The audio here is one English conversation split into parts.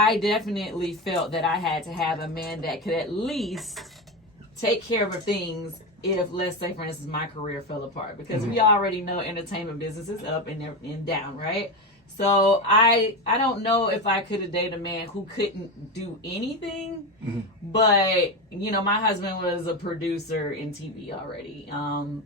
I definitely felt that I had to have a man that could at least take care of things if, let's say, for instance, my career fell apart. Because we already know entertainment business is up and down, right? So I don't know if I could have dated a man who couldn't do anything, but my husband was a producer in TV already,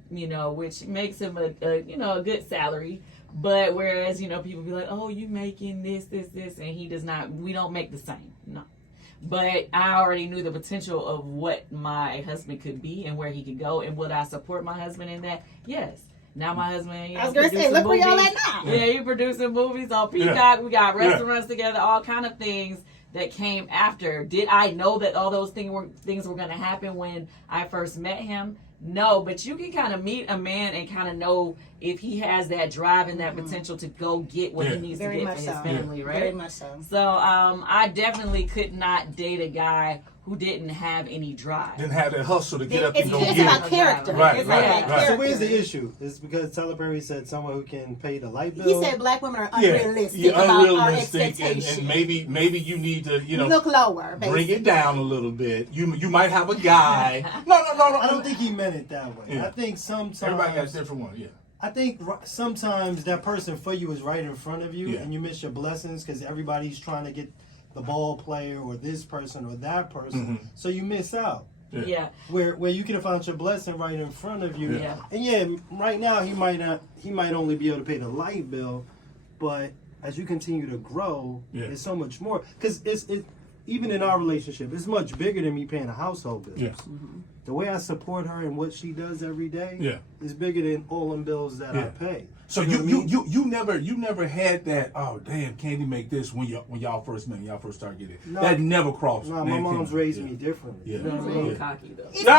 which makes him a good salary. But whereas people be like, oh, you making this, and he does not. We don't make the same, no. But I already knew the potential of what my husband could be and where he could go, and would I support my husband in that? Yes. Now my husband, I was gonna say, look where y'all at now. Yeah, he producing movies on Peacock. We got restaurants together, all kind of things that came after. Did I know that all those things were going to happen when I first met him? No, but you can kind of meet a man and kind of know if he has that drive and that potential to go get what he needs to get for his family, right? Very much so. So I definitely could not date a guy who didn't have any drive. Didn't have that hustle to get up and go It's get about it. character. Right, It's right, about right. character. So where's the issue? It's because Tyler Perry said someone who can pay the light bill. He said black women are unrealistic about our unrealistic, expectations. and maybe you need to look lower, basically. bring it down a little bit. You might have a guy. No. I don't think he meant it that way. Yeah. I think sometimes Everybody got a different one. Yeah. I think sometimes that person for you is right in front of you, Yeah. and you miss your blessings because everybody's trying to get the ball player or this person or that person, so you miss out. Yeah. Where you could have found your blessing right in front of you. Yeah. And right now he might only be able to pay the light bill, but as you continue to grow, it's so much more. Because it's even in our relationship, it's much bigger than me paying a household bill. Yeah. The way I support her and what she does every day is bigger than all them bills that I pay. So you never had that. Oh damn, Kandi make this when y'all first met, y'all first started getting it. No. That never crossed. No, my mom's raised me differently. Yeah. You know what I Real mean? cocky though. He's from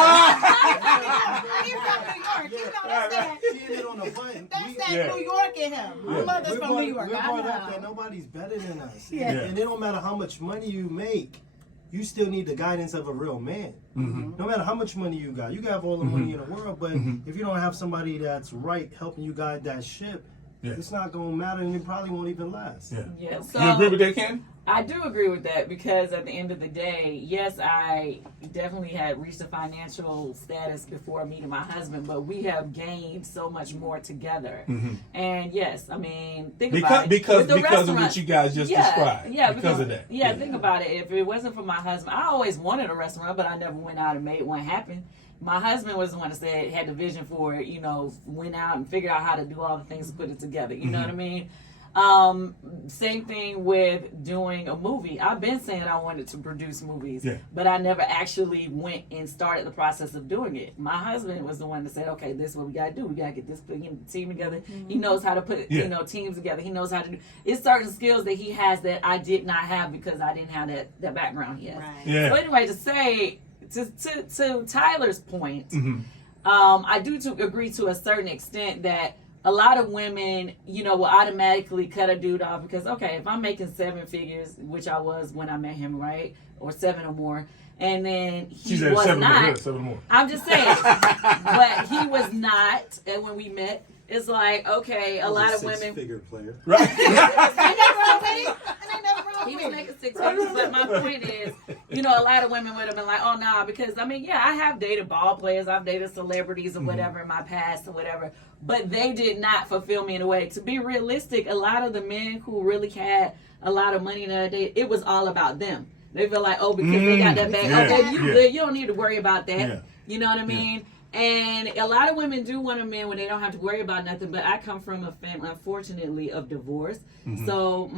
New York. You know that's that. She hit it on the button. That's that New York in him. My mother's from New York. We're I brought up know. that nobody's better than us. Yeah. And it don't matter how much money you make, you still need the guidance of a real man. No matter how much money you got. You can have all the money in the world, but if you don't have somebody that's right helping you guide that ship, it's not going to matter, and it probably won't even last. Yeah. So You agree with that, Kandi? I do agree with that because at the end of the day, yes, I definitely had reached a financial status before meeting my husband, but we have gained so much more together. And yes, I mean, think about it. Because With the of what you guys just described. Yeah, because of that. Yeah, think about it. If it wasn't for my husband, I always wanted a restaurant, but I never went out and made one happen. My husband was the one that said, had the vision for it, went out and figured out how to do all the things to put it together. You know what I mean? Same thing with doing a movie. I've been saying I wanted to produce movies, but I never actually went and started the process of doing it. My husband was the one that said, okay, this is what we got to do. We got to get this team together. He knows how to put teams together. He knows how to do. It's certain skills that he has that I did not have because I didn't have that background yet. Right. Yeah. So anyway, to say, to Tyler's point, I do agree to a certain extent that a lot of women, will automatically cut a dude off because, okay, if I'm making 7 figures, which I was when I met him, right, or 7 or more, and then he was not. 7 more. I'm just saying, but he was not, and when we met, it's like, okay, a lot of women. Six-figure player. Right. He was making 6 figures, but my point is, a lot of women would have been like, oh, nah, because, I have dated ball players, I've dated celebrities or whatever in my past or whatever, but they did not fulfill me in a way. To be realistic, a lot of the men who really had a lot of money that I dated, it was all about them. They feel like, oh, because they got that bag, okay, you good, you don't need to worry about that. Yeah. You know what I mean? And a lot of women do want a man when they don't have to worry about nothing. But I come from a family, unfortunately, of divorce. So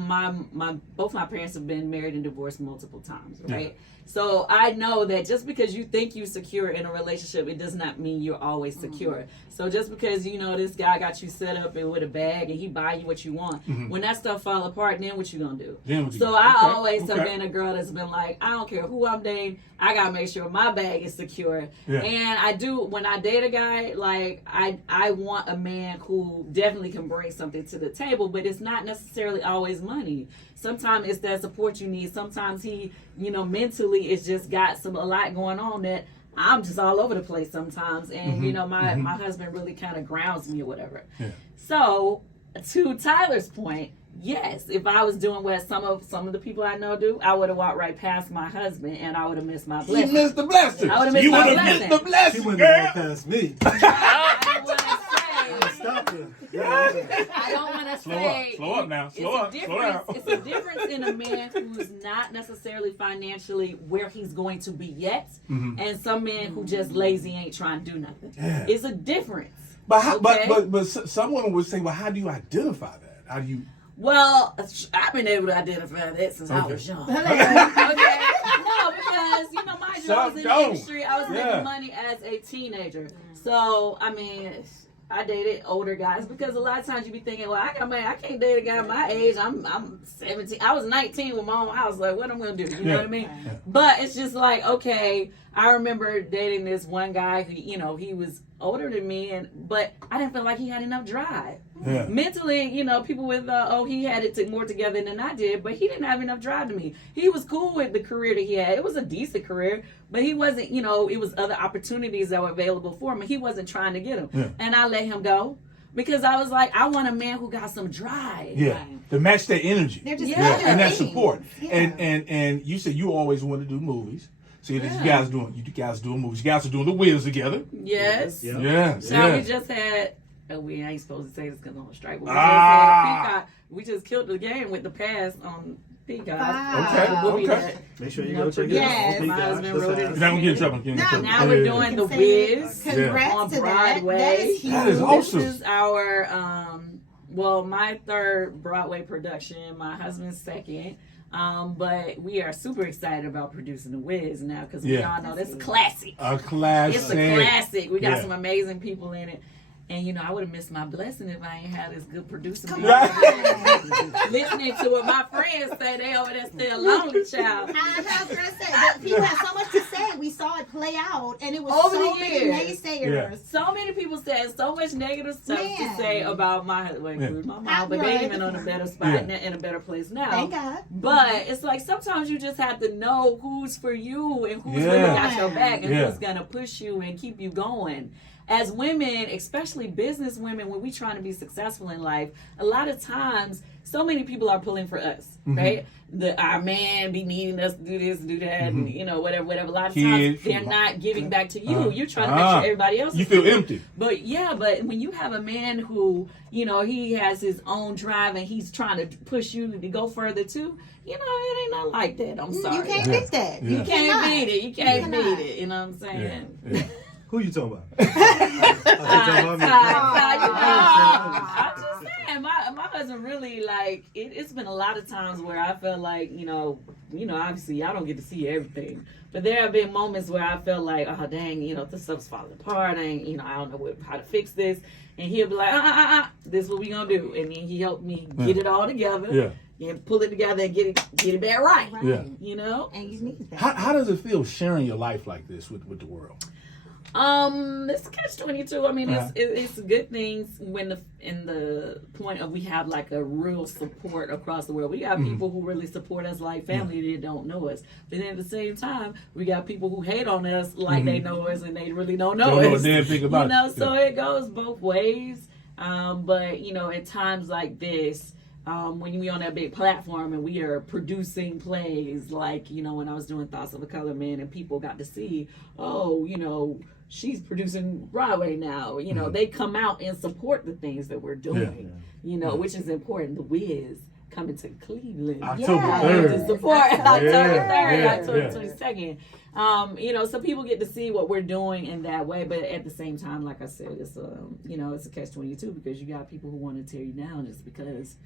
both my parents have been married and divorced multiple times, right? Yeah. So I know that just because you think you're secure in a relationship, it does not mean you're always secure. So just because this guy got you set up and with a bag and he buy you what you want, when that stuff fall apart, then what you gonna do? I always have been a girl that's been like, I don't care who I'm dating, I gotta make sure my bag is secure. Yeah. And I do, when I date a guy, like I want a man who definitely can bring something to the table, but it's not necessarily always money. Sometimes it's that support you need. Sometimes he, mentally it's just got a lot going on that I'm just all over the place sometimes. And, my husband really kind of grounds me or whatever. Yeah. So to Tyler's point, Yes, if I was doing what some of the people I know do, I would have walked right past my husband and I would have missed my You blessing. missed the blessing. I would've missed You my would have missed the blessing. blessing, She went girl. right past me. I don't want to say. Stop her. Yeah. I don't want to Slow say. up. Slow up now. Slow up. Slow down. It's a difference in a man who's not necessarily financially where he's going to be yet, and some men who just lazy ain't trying to do nothing. Yeah. It's a difference. But how, Okay? but some women would say, well, how do you identify that? How do you? Well, I've been able to identify that since I was young. Okay. No, because mind you, I was in the industry. I was making money as a teenager. So I mean, I dated older guys because a lot of times you be thinking, well, I can't date a guy my age. I'm 17. I was 19 with my own house. Like, what I'm gonna do? You know what I mean? Yeah. But it's just like, okay, I remember dating this one guy who, he was older than me, but I didn't feel like he had enough drive. Yeah. Mentally, people with he had it more together than I did, but he didn't have enough drive to me. He was cool with the career that he had. It was a decent career, but he wasn't, it was other opportunities that were available for him, and he wasn't trying to get them. Yeah. And I let him go because I was like, I want a man who got some drive. Yeah. To match their energy. They're just and that support. Yeah. And you said you always wanted to do movies. So you guys doing movies. You guys are doing the Wiz together. Yes. Yeah. Yeah. Now we just had. We ain't supposed to say this because I'm on strike. But we just had Peacock. We just killed the game with the pass on Peacock. Wow. Okay. Make sure you go check it Yes. out. My husband wrote it. You're not gonna get in trouble. Now we're doing The Wiz Congrats on to Broadway. That is huge. That is awesome. This is our my third Broadway production. My husband's second. But we are super excited about producing The Wiz now because we all know this is a classic. A classic. It's a classic. We got some amazing people in it. And I would have missed my blessing if I ain't had this good producer. Listening to what my friends say, they over there still lonely, child. I was gonna say, but people have so much to say. We saw it play out, and it was Over so the many years. naysayers. So many people said so much negative stuff to say about my mom, but they even on a better spot in a better place now. Thank God. But it's like sometimes you just have to know who's for you and who's really got your back and who's gonna push you and keep you going. As women, especially business women, when we trying to be successful in life, a lot of times, so many people are pulling for us, right? Our man be needing us to do this, do that, and whatever. A lot of times they're not giving back to you. You're trying to make sure everybody else. You feel empty. But when you have a man who, he has his own drive and he's trying to push you to go further too. It ain't not like that. I'm sorry. You can't beat that. You can't beat it. You can't beat it. You know what I'm saying? Yeah. Who you talking about? I'm just saying, my husband really it's been a lot of times where I felt like, obviously I don't get to see everything, but there have been moments where I felt like, oh dang, this stuff's falling apart, and I don't know how to fix this, and he'll be like, this is what we gonna do, and then he helped me get it all together, and pull it together and get it back right. Yeah. And you need that. How does it feel sharing your life like this with the world? It's catch-22. I mean, it's good things when in the point of we have like a real support across the world. We got people who really support us like family that don't know us, but then at the same time, we got people who hate on us like they know us and they really don't know us. Damn thing about it. So it goes both ways. But at times like this. When we on that big platform and we are producing plays like, when I was doing Thoughts of a Color Man and people got to see, she's producing Broadway now. They come out and support the things that we're doing, which is important. The Wiz coming to Cleveland. October 3rd. To support October 3rd, October 22nd. So people get to see what we're doing in that way. But at the same time, like I said, it's it's a catch-22 because you got people who want to tear you down just because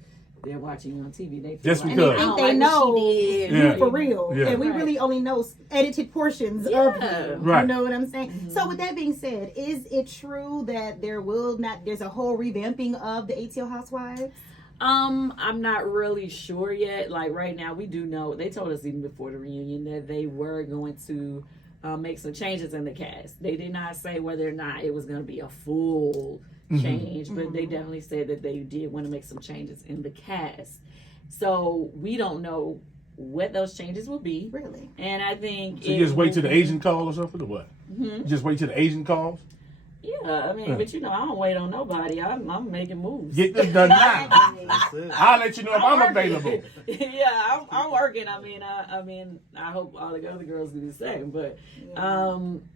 they're watching you on TV. They feel just like, because. And they know you for real. Yeah. And we really only know edited portions of you. Right. You know what I'm saying? So with that being said, is it true that there's a whole revamping of the ATL Housewives? I'm not really sure yet. Like right now, we do know, they told us even before the reunion that they were going to make some changes in the cast. They did not say whether or not it was going to be a full change, but they definitely said that they did want to make some changes in the cast. So we don't know what those changes will be. Really? And I think So you just wait till the agent call or something or what? Just wait till the agent calls? Yeah, I mean, but you know, I don't wait on nobody. I'm making moves. Get this done now. That's it. I'll let you know if I'm working. available. Yeah, I'm working. I mean, I hope all the other girls do the same. But,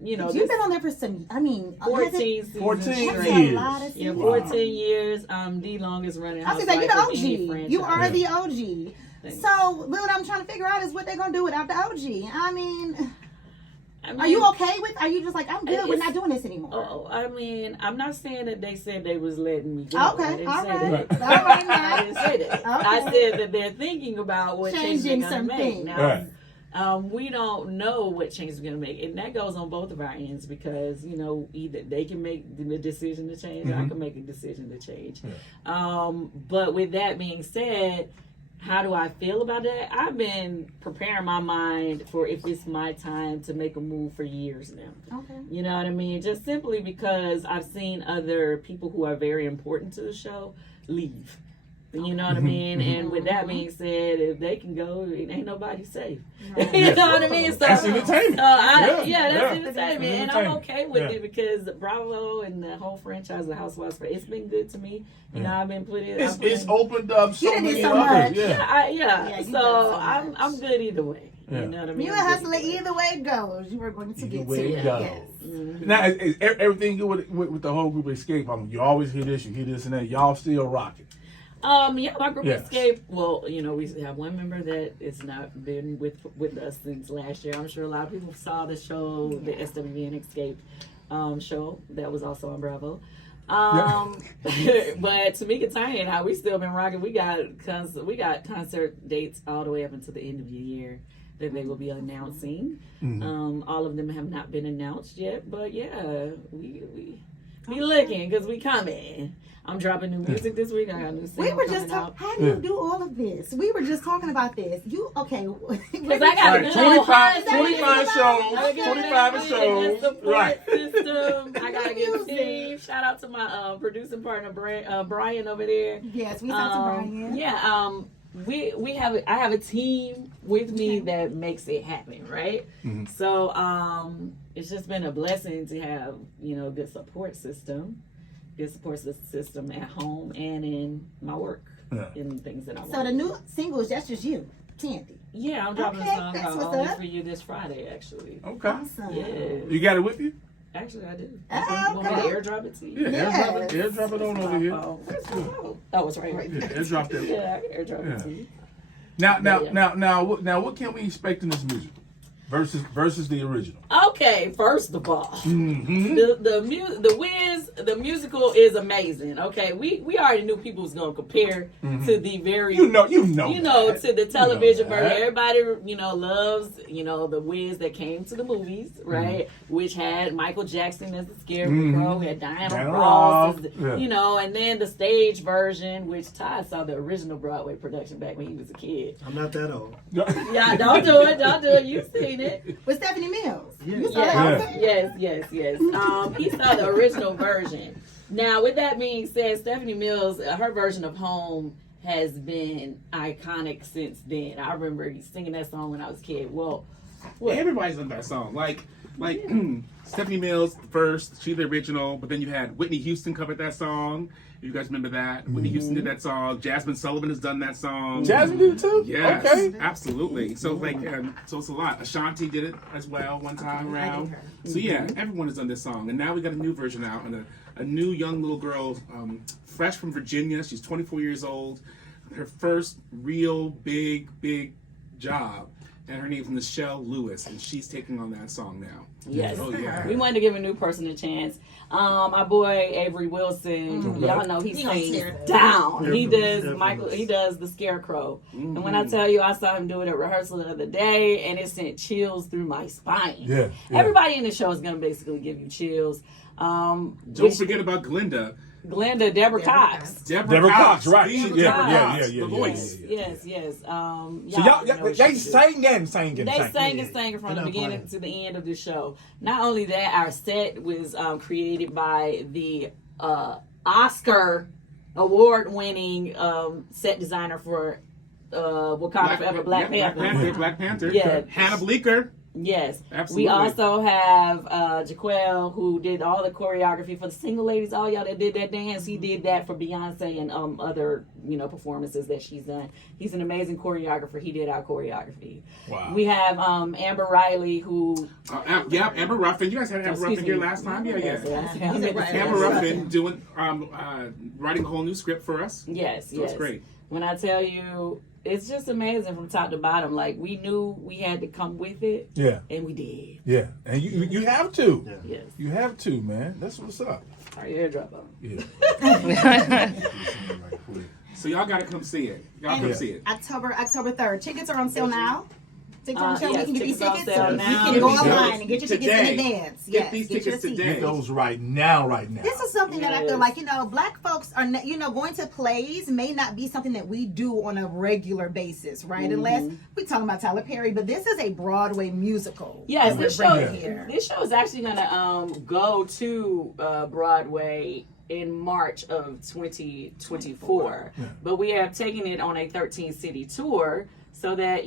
you know, You've been on there for some. I mean, 14 seasons. 14 straight. years. A lot of Yeah, seasons. 14 years. The longest running. I was gonna say, you're the housewife of any OG. You are franchise. the OG. Thanks. So, what I'm trying to figure out is what they're gonna do without the OG. I mean, I mean, are you okay with? Are you just like, I'm good. We're It's- not doing this anymore. Oh, I mean, I'm not saying that they said they was letting me go. I Okay, didn't all say right, that. all right I didn't now. say that. I Okay. said that they're thinking about what changes they're Changing going to some make. things. Now, Right. we don't know what changes we're going to make, and that goes on both of our ends because you know either they can make the decision to change, or I can make a decision to change. But with that being said, how do I feel about that? I've been preparing my mind for if it's my time to make a move for years now. Okay. You know what I mean? Just simply because I've seen other people who are very important to the show leave. You know what I mean? And with that being said, if they can go, it ain't nobody safe. You know what I mean? So, That's entertainment. that's Yeah. entertainment. And I'm Entertainment. okay with Yeah. it because Bravo and the whole franchise of the Housewives, it's been good to me. You know, I've been putting It's opened up so You done did many so others. much. Yeah. Yeah, you so done so I'm much. good either way. Yeah. You know what I mean? You a hustler either way it goes. You were going to Either get way to it it. goes. Yes. Now, is everything good with the whole group Escape? I mean, you always hear this, and that. Y'all still rocking. Yeah, my group Yes. Escape. Well, you know, we have one member that has not been with us since last year. I'm sure a lot of people saw the show, the SWN Escape show that was also on Bravo. But Tamika Tanya and I, we still been rocking. We got concert dates all the way up until the end of the year that they will be announcing. All of them have not been announced yet, but yeah, we looking because we coming. I'm dropping new music this week. I got a new single We were just coming out. talking. How do you do all of this? We were just talking about this. You okay? Because I got Right, a 25 shows, I gotta get 25 shows. support Right. system. I gotta get a Music. team. Shout out to my producing partner Brian over there. Yes, we talked to Brian. Yeah, I have a team with me that makes it happen, right? So it's just been a blessing to have, you know, good support system at home and in my work in things that I want. So the new single is that's just you, Kandi. Yeah, I'm dropping Okay, a song that's called what's Only up. For You this Friday, actually. Okay. Awesome. Yeah. You got it with you? Actually, I do. Oh, You want me to okay. airdrop it to you? Yeah, Yes. airdrop it on over here. Oh, it's right Yeah, here. airdrop that. Yeah, I can airdrop it to you. Now, what can we expect in this music versus the original? Okay, first of all, Mm-hmm. the musical is amazing. Okay, we already knew people was gonna compare to the very You know that. to the television that. version. Everybody loves the Wiz that came to the movies, right? Which had Michael Jackson as the Scarecrow, we had Diana Ross, as, and then the stage version, which Todd saw the original Broadway production back when he was a kid. I'm not that old. Yeah, don't do it. You've seen it. With Stephanie Mills. Yeah. You saw that? Okay. Yes. He saw the original version. Now, with that being said, Stephanie Mills, her version of Home has been iconic since then. I remember singing that song when I was a kid. Well, everybody's done that song. Like Stephanie Mills first, she's the original, but then you had Whitney Houston covered that song. You guys remember that? Whitney Houston did that song. Jasmine Sullivan has done that song. Jasmine did it too? Yes, Okay. absolutely. So so it's a lot. Ashanti did it as well one time around. So yeah, everyone has done this song, and now we got a new version out, and a new young little girl, fresh from Virginia. She's 24 years old. Her first real big job, and her name's Michelle Lewis, and she's taking on that song now. yes. Oh yeah. We wanted to give a new person a chance. My boy Avery Wilson, y'all know he sings down. He does He does the Scarecrow. And when I tell you, I saw him do it at rehearsal the other day, and it sent chills through my spine. Yeah. Everybody in the show is gonna basically give you chills. Don't forget about Glenda. Deborah Cox. Deborah Cox, right? Deborah Yeah, Cox, the voice. Yes. So y'all they sang and sang. They sang and sang from the beginning to the end of the show. Not only that, our set was created by the Oscar award-winning set designer for Wakanda Forever, Black Panther. Black Panther. Yeah. Hannah Bleeker. Yes. Absolutely. We also have Jaquel, who did all the choreography for the single ladies, all y'all that did that dance. He did that for Beyonce and other, performances that she's done. He's an amazing choreographer. He did our choreography. Wow. We have Amber Riley, who... Amber Ruffin. You guys had Amber Ruffin here last time? Yeah. Amber Ruffin doing, writing a whole new script for us. Yes, So it's great. When I tell you, it's just amazing from top to bottom. Like, we knew we had to come with it. Yeah. And we did. Yeah. And you have to. Yeah. Yes. You have to, man. That's what's up. Our airdrop on. Yeah. So y'all got to come see it. Y'all come see it. October 3rd. Tickets are on sale now. Tickets are on sale. Yes, we can get these tickets on tickets. sale So now. you can go Get online and get your tickets today. in advance. Get Yes, these your tickets seats. today. Get those right now. This is something that I feel Yes. like, Black folks are, going to plays may not be something that we do on a regular basis, right? Unless we talking about Tyler Perry, but this is a Broadway musical. Yes, that this we're show bringing here. this show is actually gonna go to Broadway in March of 2024. But we have taken it on a 13-city tour so that,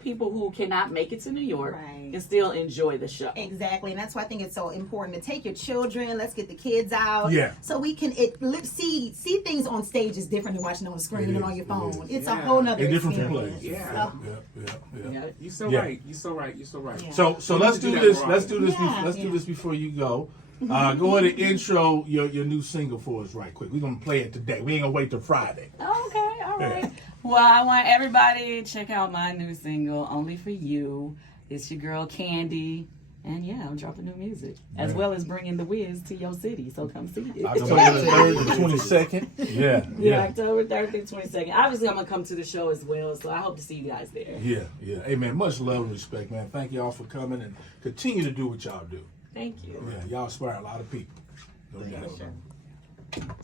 people who cannot make it to New York Right. can still enjoy the show. Exactly, and that's why I think it's so important to take your children. Let's get the kids out, Yeah. so we can see things on stage is different than watching it on the screen It and is, on your it phone. is. It's a Yeah. whole nother They're different experience. from plays. Yeah. Yeah. Yeah. You're so Yeah. right. You're so right. You're so right. Yeah. So We let's need to do do this. that more Let's do this. often. Let's do Yeah. this before you go. Go ahead and intro your new single for us right quick. We're gonna play it today. We ain't gonna wait till Friday. Okay, all right. Well, I want everybody to check out my new single, Only For You. It's your girl, Kandi. And yeah, I'm dropping new music. As well as bringing the Wiz to your city. So come see it. October the 3rd and 22nd. Yeah, Yeah. October 3rd through 22nd. Obviously, I'm going to come to the show as well. So I hope to see you guys there. Yeah. Hey man, much love and respect, man. Thank y'all for coming and continue to do what y'all do. Thank you. Yeah, y'all inspire a lot of people. No doubt.